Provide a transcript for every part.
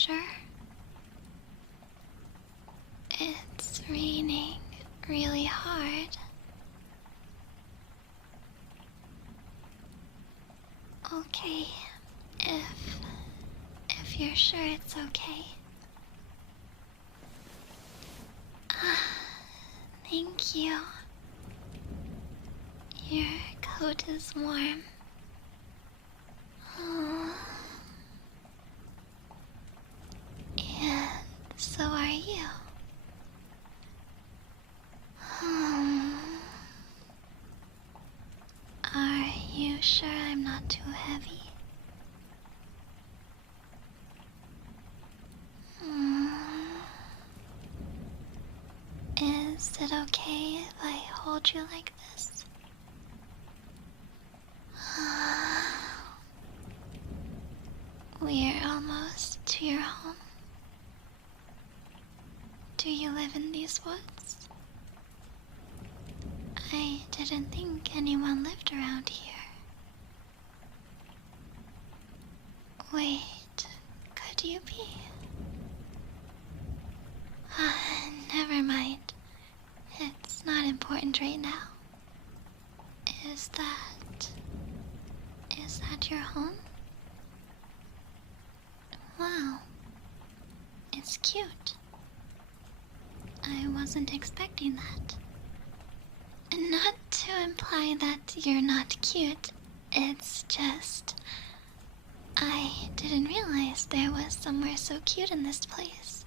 sure? It's raining really hard. Okay, if you're sure it's okay. Thank you. Your coat is warm. Oh. And so are you. Are you sure I'm not too heavy? Is it okay if I hold you like this? We're almost to your home. Do you live in these woods? I didn't think anyone lived around here. Wait, could you be? Never mind. It's not important right now. Is that your home? Wow. It's cute. I wasn't expecting that. Not to imply that you're not cute. It's just... I didn't realize there was somewhere so cute in this place.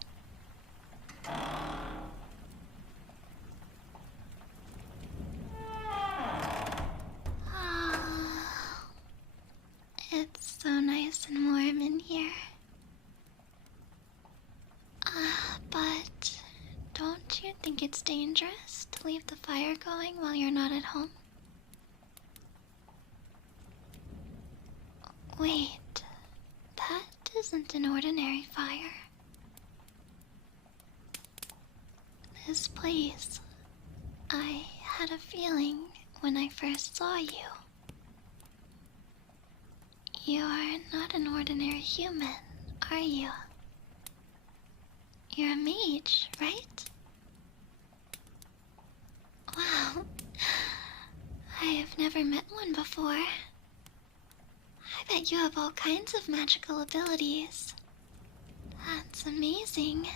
It's so nice and warm in here. But don't you think it's dangerous to leave the fire going while you're not at home? Wait, that isn't an ordinary fire. This place, I had a feeling when I first saw you. You are not an ordinary human, are you? You're a mage, right? Wow. I have never met one before. I bet you have all kinds of magical abilities. That's amazing.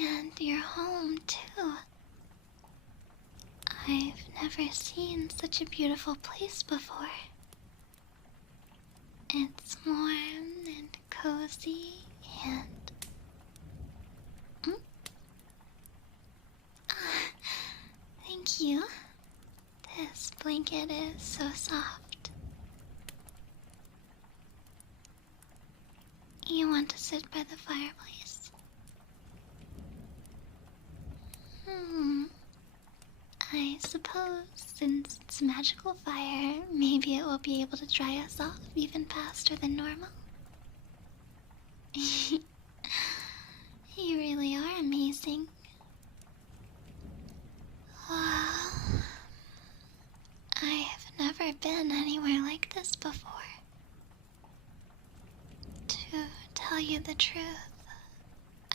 And your home, too. I've never seen such a beautiful place before. It's warm and cozy and... Thank you. This blanket is so soft. You want to sit by the fireplace? I suppose since it's magical fire, maybe it will be able to dry us off even faster than normal. You really are amazing. Well, I have never been anywhere like this before. To tell you the truth,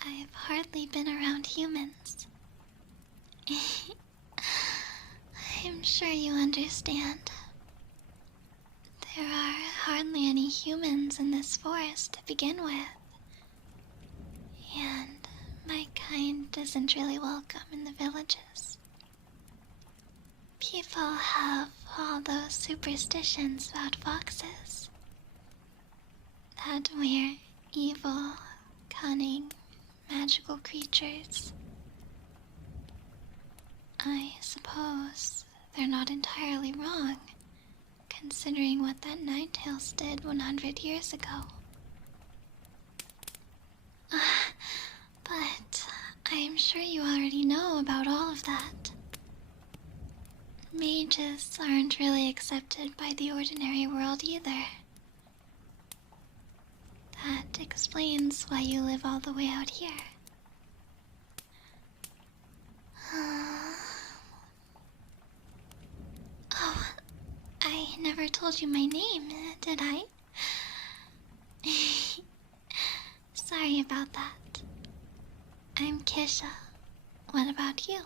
I've hardly been around humans. I'm sure you understand. There are hardly any humans in this forest to begin with. And my kind isn't really welcome in the villages. People have all those superstitions about foxes. That we're evil, cunning, magical creatures. I suppose they're not entirely wrong, considering what that Ninetales did 100 years ago. But I'm sure you already know about all of that. Mages aren't really accepted by the ordinary world either. That explains why you live all the way out here. Oh, I never told you my name, did I? about that. I'm Kisha. What about you?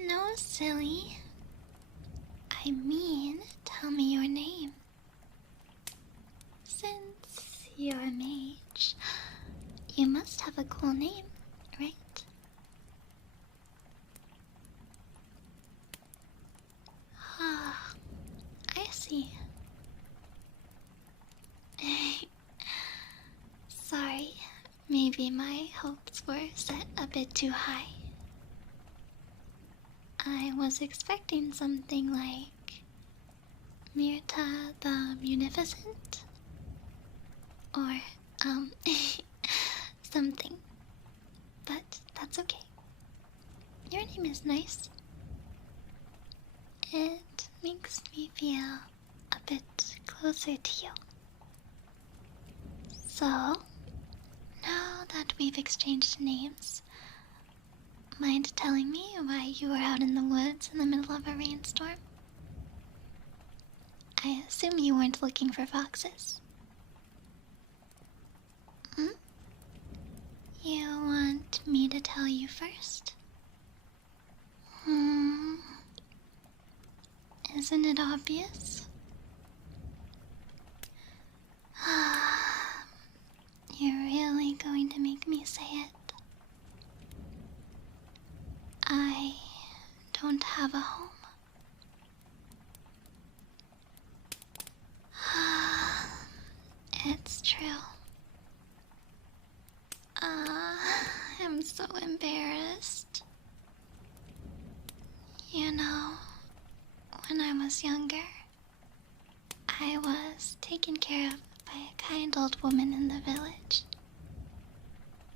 No, silly. I mean, tell me your name. Since you're a mage, you must have a cool name, right? Ah, I see. Sorry, maybe my hopes were set a bit too high. I was expecting something like Mirta the Munificent? Or, something. But that's okay. Your name is nice. It makes me feel a bit closer to you. So, now that we've exchanged names, mind telling me why you were out in the woods in the middle of a rainstorm? I assume you weren't looking for foxes. Hmm? You want me to tell you first? Isn't it obvious? You're really going to make me say it. I don't have a home. It's true. I'm so embarrassed. You know, when I was younger, I was taken care of by a kind old woman in the village.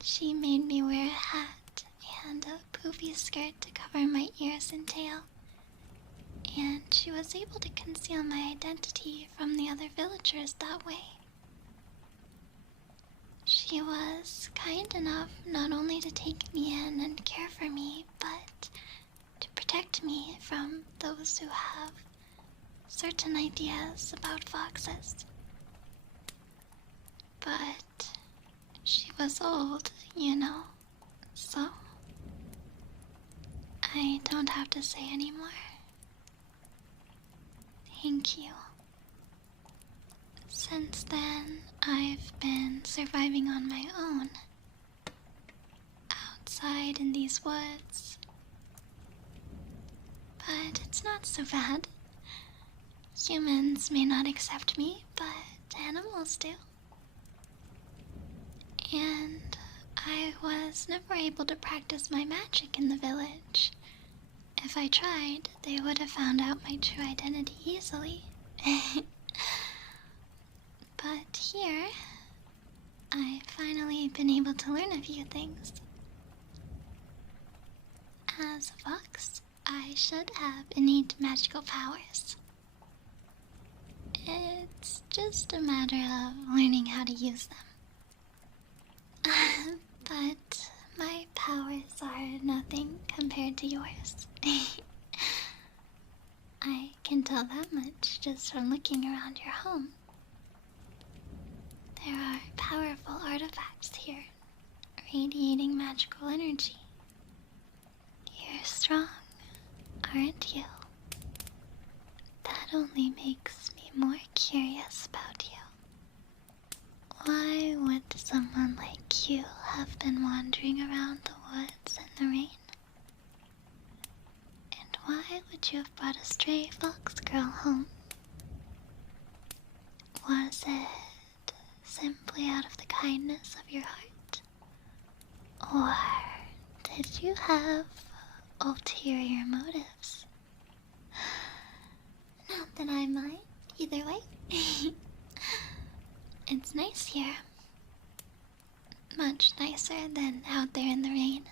She made me wear a hat and a poofy skirt to cover my ears and tail, and she was able to conceal my identity from the other villagers that way. She was kind enough not only to take me in and care for me, but to protect me from those who have certain ideas about foxes. But she was old, you know, so I don't have to say anymore. Thank you. Since then, I've been surviving on my own, outside in these woods. But it's not so bad. Humans may not accept me, but animals do. And I was never able to practice my magic in the village. If I tried, they would have found out my true identity easily. But here, I've finally been able to learn a few things. As a fox, I should have innate magical powers. It's just a matter of learning how to use them. But my powers are nothing compared to yours. I can tell that much just from looking around your home. There are powerful artifacts here, radiating magical energy. You're strong, aren't you? That only makes me more curious about you. Why would someone like you have been wandering around the woods in the rain? And why would you have brought a stray fox girl home? Was it simply out of the kindness of your heart? Or did you have ulterior motives? Not that I mind, either way. It's nice here. Much nicer than out there in the rain.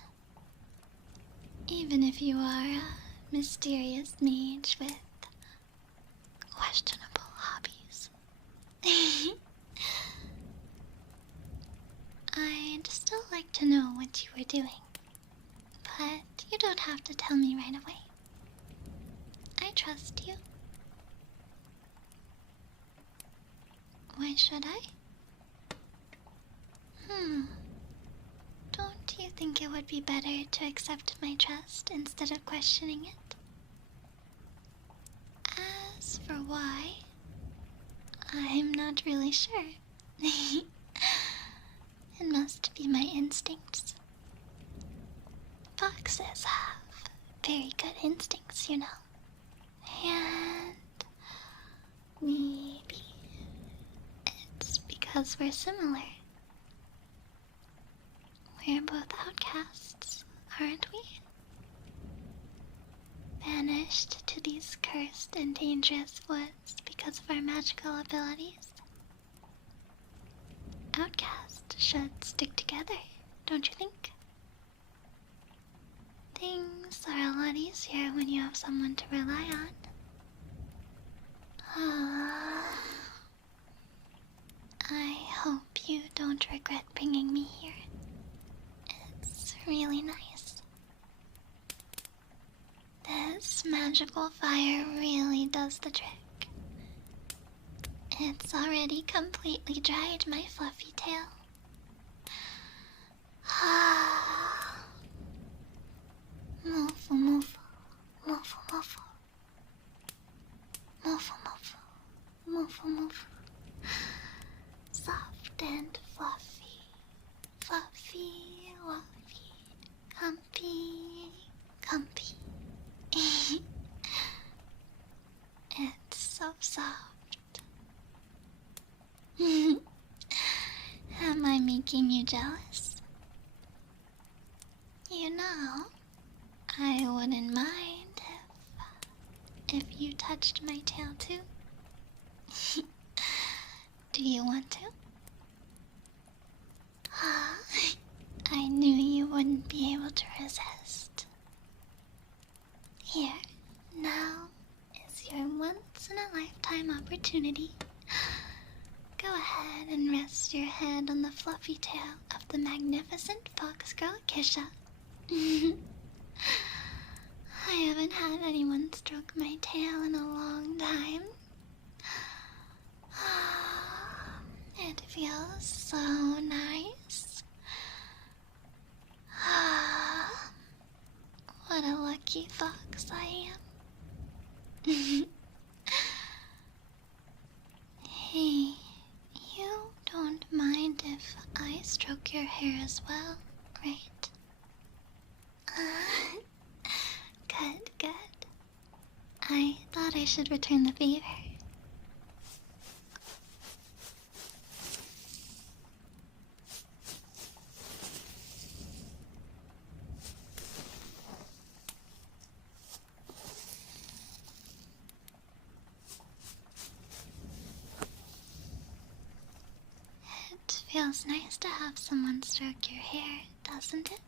Even if you are a mysterious mage with questionable hobbies. I'd still like to know what you were doing, but you don't have to tell me right away. I trust you. Would should I? Don't you think it would be better to accept my trust instead of questioning it? As for why, I'm not really sure. It must be my instincts. Foxes have very good instincts, you know. And maybe it's because we're similar. We're both outcasts, aren't we? Banished to these cursed and dangerous woods because of our magical abilities. Outcasts should stick together, don't you think? Things are a lot easier when you have someone to rely on. I hope you don't regret bringing me here. It's really nice. This magical fire really does the trick. It's already completely dried my fluffy tail. Muffle, muffle, muffle, muffle. Muffle, muffle, muffle, muffle. Soft and fluffy, fluffy, fluffy, comfy, comfy. It's so soft. Am I making you jealous? You know, I wouldn't mind if you touched my tail too. Do you want to? I knew you wouldn't be able to resist. Here, now is your once-in-a-lifetime opportunity. Go ahead and rest your head on the fluffy tail of the magnificent fox girl Kisha. I haven't had anyone stroke my tail in a long time. It feels so nice. What a lucky fox I am. Hey, you don't mind if I stroke your hair as well, right? Good, good. I thought I should return the favor. It feels nice to have someone stroke your hair, doesn't it?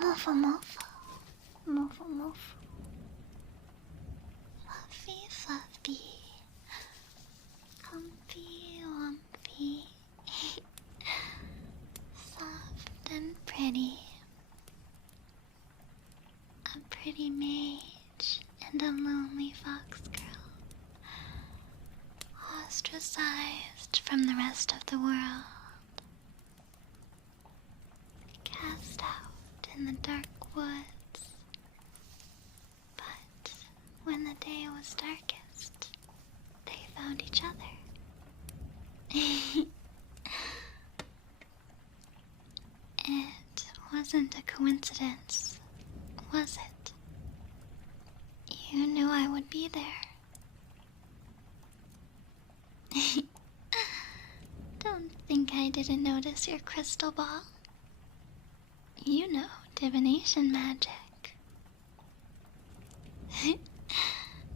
Muffle, muffle, muffle, muffle. Fluffy, fluffy, comfy, lumpy, soft and pretty. A pretty mage and a lonely fox girl, ostracized from the rest of the world, cast out in the dark woods. But when the day was darkest, they found each other. It wasn't a coincidence, was it? You knew I would be there. Don't think I didn't notice your crystal ball. You know divination magic.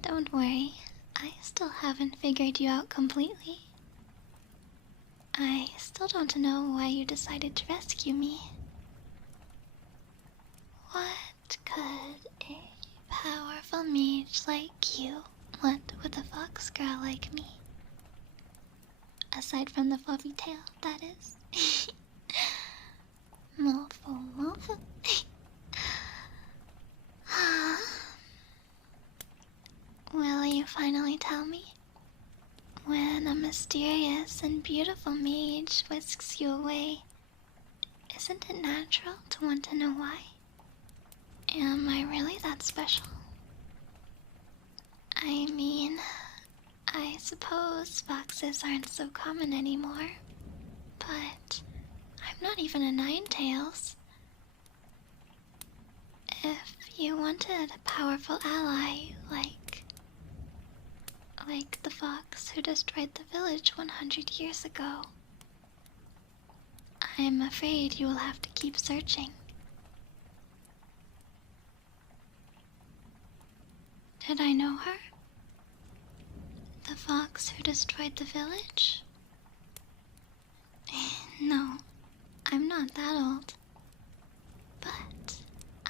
Don't worry, I still haven't figured you out completely. I still don't know why you decided to rescue me. mage like you, what would a fox girl like me? Aside from the fluffy tail, that is. Mouthful, mouthful. Will you finally tell me? When a mysterious and beautiful mage whisks you away, isn't it natural to want to know why? Am I really that special? I mean, I suppose foxes aren't so common anymore, but I'm not even a nine-tails. If you wanted a powerful ally like the fox who destroyed the village 100 years ago, I'm afraid you will have to keep searching. Did I know her? The fox who destroyed the village? No, I'm not that old. But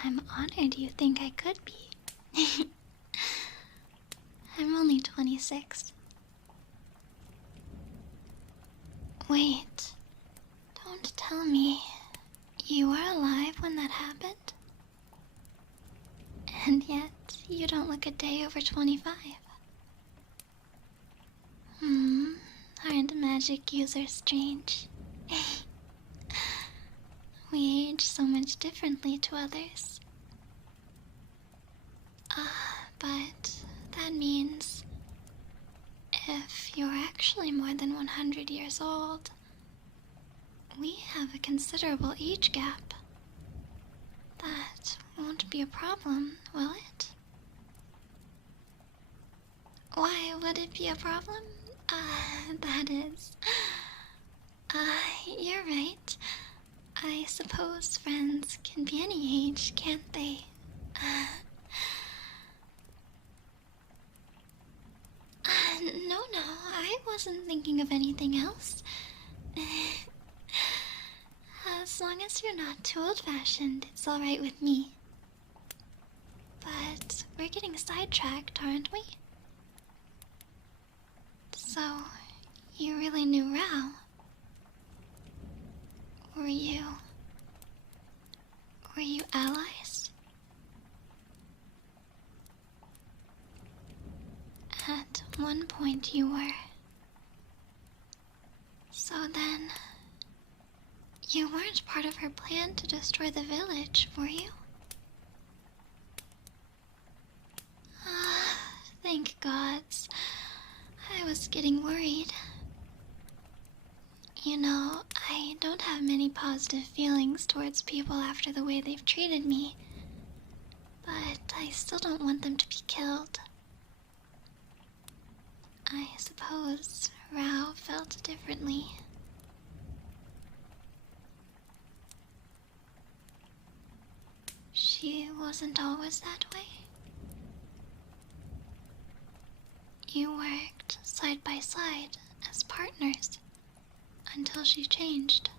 I'm honored you think I could be. I'm only 26. Wait, don't tell me you were alive when that happened? And yet, you don't look a day over 25. Aren't magic users strange? We age so much differently to others. But that means if you're actually more than 100 years old, we have a considerable age gap. That won't be a problem, will it? Why would it be a problem? That is... you're right. I suppose friends can be any age, can't they? No, I wasn't thinking of anything else. As long as you're not too old-fashioned, it's alright with me. But we're getting sidetracked, aren't we? So, you really knew Rao? Were you allies? At one point you were. So then, you weren't part of her plan to destroy the village, were you? Thank gods. I was getting worried. You know, I don't have many positive feelings towards people after the way they've treated me, but I still don't want them to be killed. I suppose Rao felt differently. She wasn't always that way. You worked side by side as partners until she changed.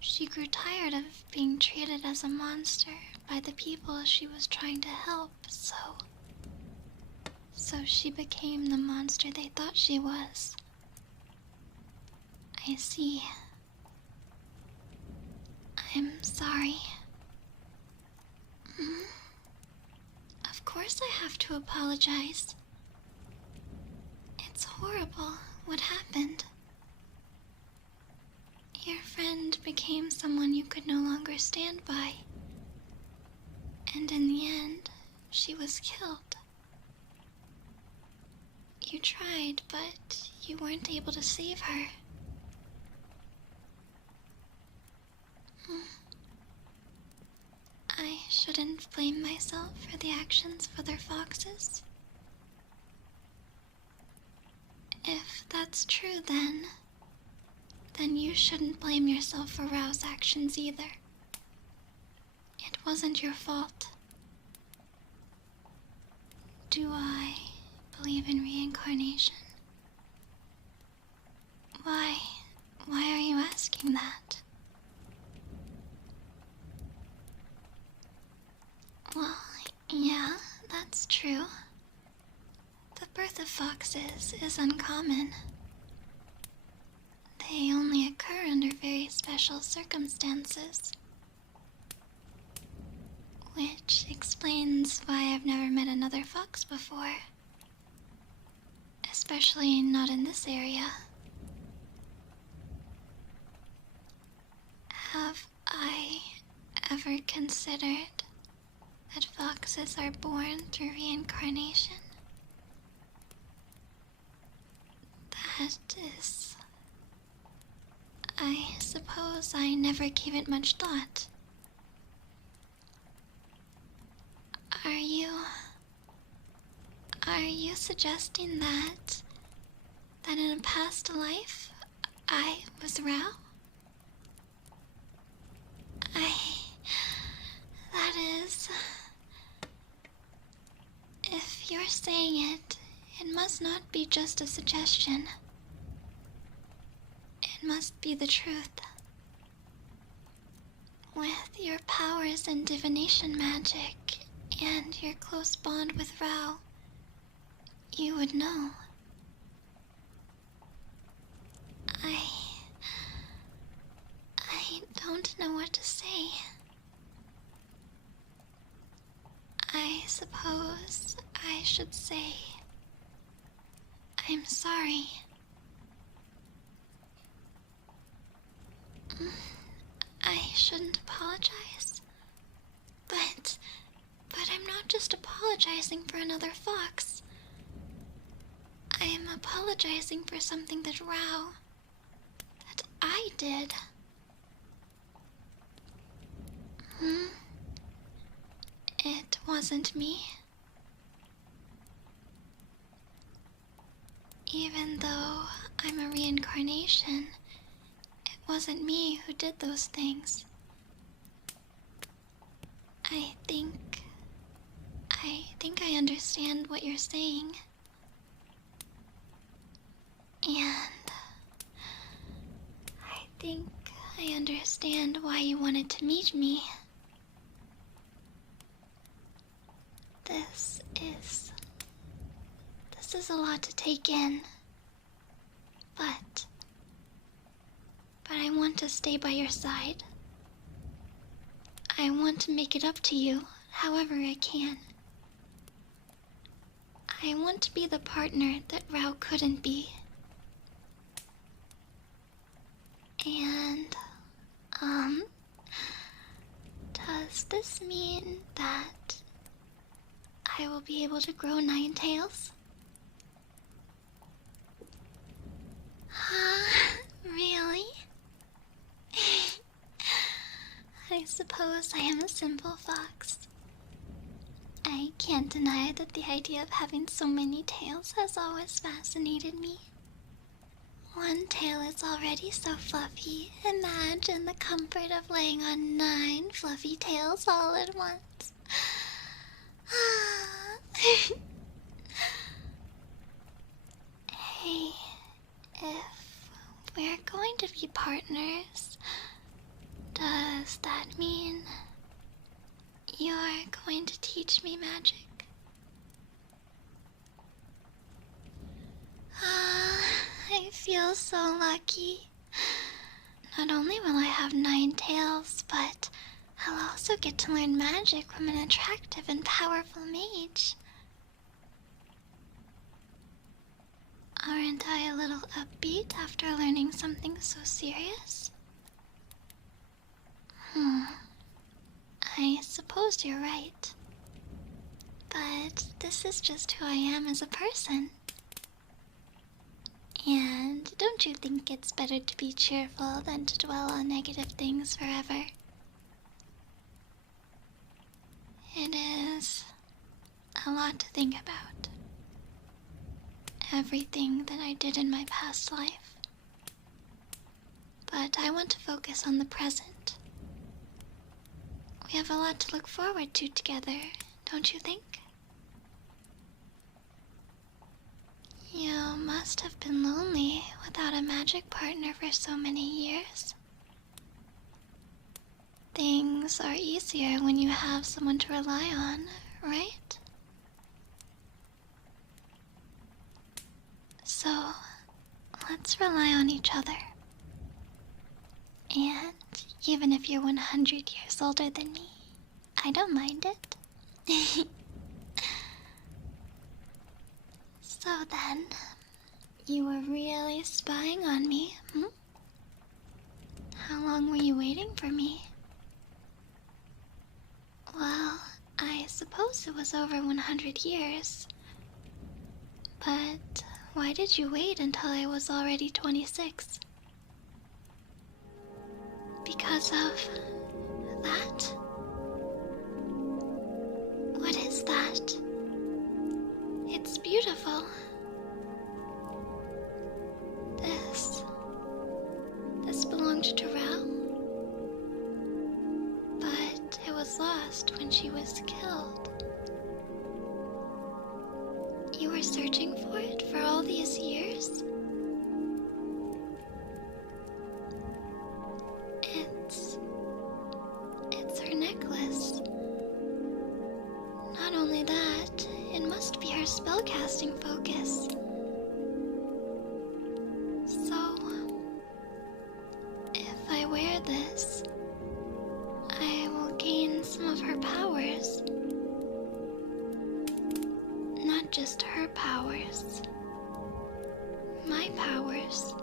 She grew tired of being treated as a monster by the people she was trying to help, so she became the monster they thought she was. I see. I'm sorry. Of course I have to apologize. It's horrible what happened. Your friend became someone you could no longer stand by. And in the end, she was killed. You tried, but you weren't able to save her. I shouldn't blame myself for the actions of other foxes. If that's true, then you shouldn't blame yourself for Rao's actions either. It wasn't your fault. Do I believe in reincarnation? Why are you asking that? Well, true. The birth of foxes is uncommon. They only occur under very special circumstances. Which explains why I've never met another fox before. Especially not in this area. Have I ever considered that foxes are born through reincarnation? That is... I suppose I never gave it much thought. Are you suggesting that in a past life I was Rao? That is... If you're saying it, it must not be just a suggestion. It must be the truth. With your powers in divination magic and your close bond with Rao, you would know. I don't know what to say. I suppose I should say I'm sorry. I shouldn't apologize. But I'm not just apologizing for another fox. I am apologizing for something that I did. It wasn't me. Even though I'm a reincarnation, it wasn't me who did those things. I think I understand what you're saying. And I think I understand why you wanted to meet me. This is a lot to take in. But I want to stay by your side. I want to make it up to you however I can. I want to be the partner that Rao couldn't be. And, does this mean that I will be able to grow 9 tails? Really? I suppose I am a simple fox. I can't deny that the idea of having so many tails has always fascinated me. 1 tail is already so fluffy. Imagine the comfort of laying on 9 fluffy tails all at once. Hey, if we're going to be partners, does that mean you're going to teach me magic? I feel so lucky. Not only will I have 9 tails, but I'll also get to learn magic from an attractive and powerful mage. Aren't I a little upbeat after learning something so serious? I suppose you're right. But this is just who I am as a person. And don't you think it's better to be cheerful than to dwell on negative things forever? It is a lot to think about. Everything that I did in my past life. But I want to focus on the present. We have a lot to look forward to together, don't you think? You must have been lonely without a magic partner for so many years. Things are easier when you have someone to rely on, right? each other. And even if you're 100 years older than me, I don't mind it. So then, you were really spying on me, hmm? How long were you waiting for me? Well, I suppose it was over 100 years. But why did you wait until I was already 26? Because of that? What is that? It's beautiful. This belonged to Rao. But it was lost when she was killed. You were searching for it for all these years? It's her necklace. Not only that, it must be her spellcasting focus. So, if I wear this, I will gain some of her powers. Not just her powers. My powers.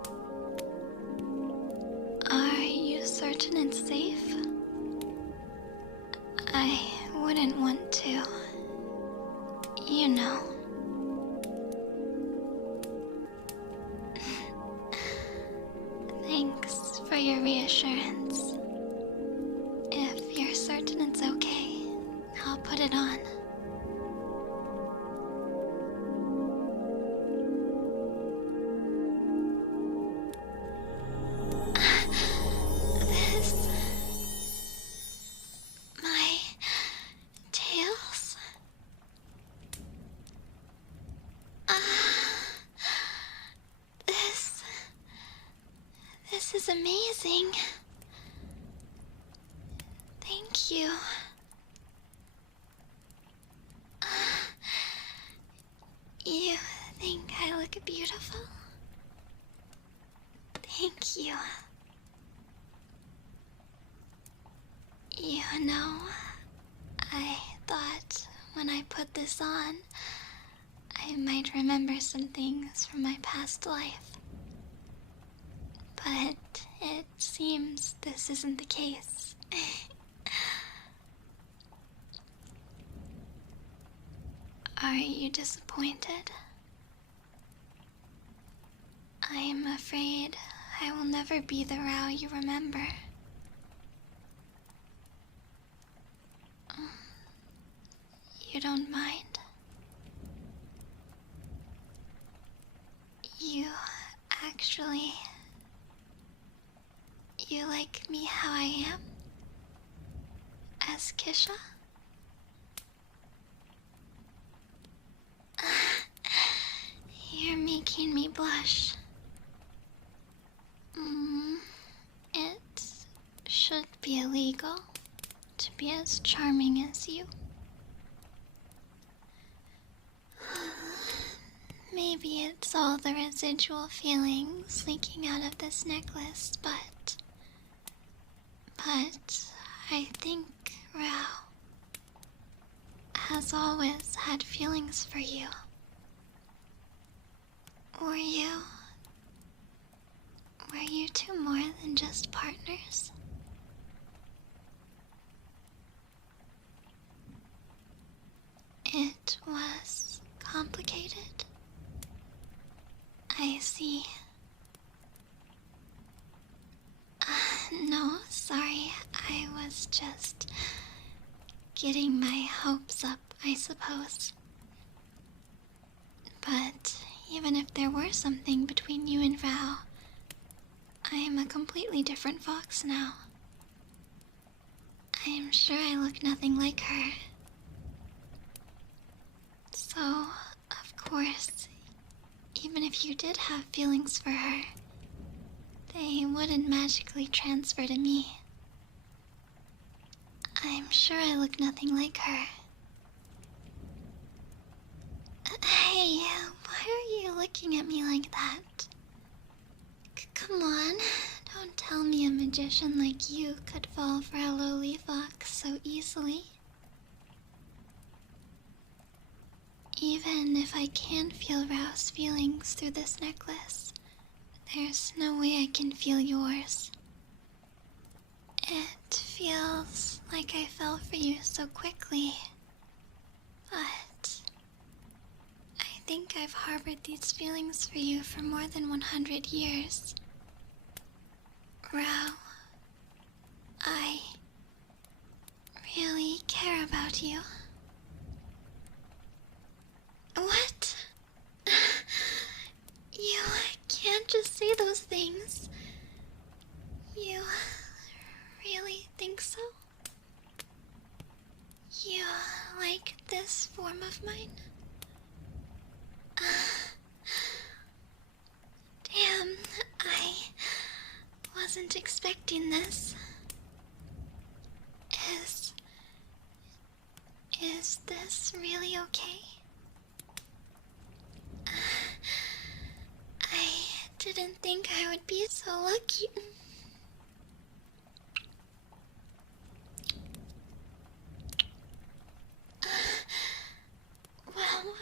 Are you certain it's safe? I wouldn't want to. You know. Thanks for your reassurance. If you're certain it's okay, I'll put it on. My tails? This is amazing. Thank you. You think I look beautiful? Thank you. You know, I thought when I put this on, I might remember some things from my past life. But it seems this isn't the case. Are you disappointed? I am afraid I will never be the Rao you remember. You don't mind? You actually... You like me how I am? As Kisha? You're making me blush. It should be illegal to be as charming as you. Maybe it's all the residual feelings leaking out of this necklace, but I think Rao has always had feelings for you. Were you two more than just partners? It was complicated. I see. No, sorry. I was just getting my hopes up, I suppose. But even if there were something between you and Rao, I am a completely different fox now. I am sure I look nothing like her. So, of course, even if you did have feelings for her, they wouldn't magically transfer to me. I'm sure I look nothing like her. Hey, why are you looking at me like that? come on. Don't tell me a magician like you could fall for a lowly fox so easily. Even if I can't feel Rouse feelings through this necklace, there's no way I can feel yours. It feels like I fell for you so quickly, but I think I've harbored these feelings for you for more than 100 years. Rao, I really care about you. What? You can't just say those things. You really think so? You like this form of mine? Damn, I wasn't expecting this. Is this really okay? I didn't think I would be so lucky. Well,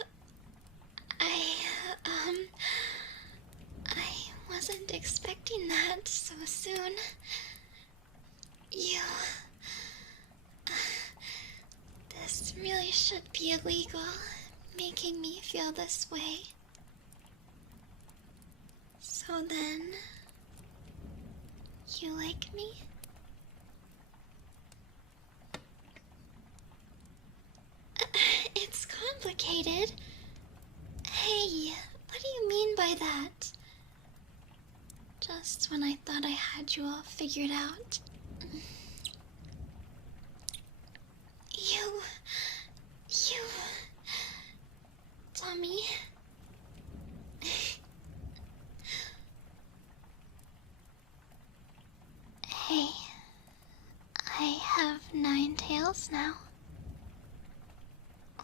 I wasn't expecting that so soon. This really should be illegal, making me feel this way. So then, you like me? It's complicated. Hey, what do you mean by that? Just when I thought I had you all figured out. You... Tommy... Hey, I have 9 tails now.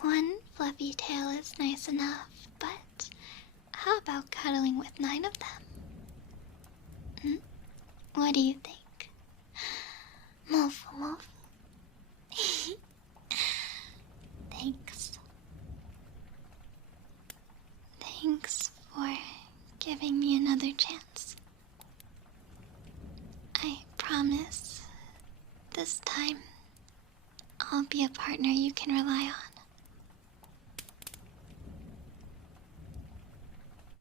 One fluffy tail is nice enough, but how about cuddling with 9 of them? What do you think? Moof, moof. Thanks. Thanks for giving me another chance. I promise this time I'll be a partner you can rely on.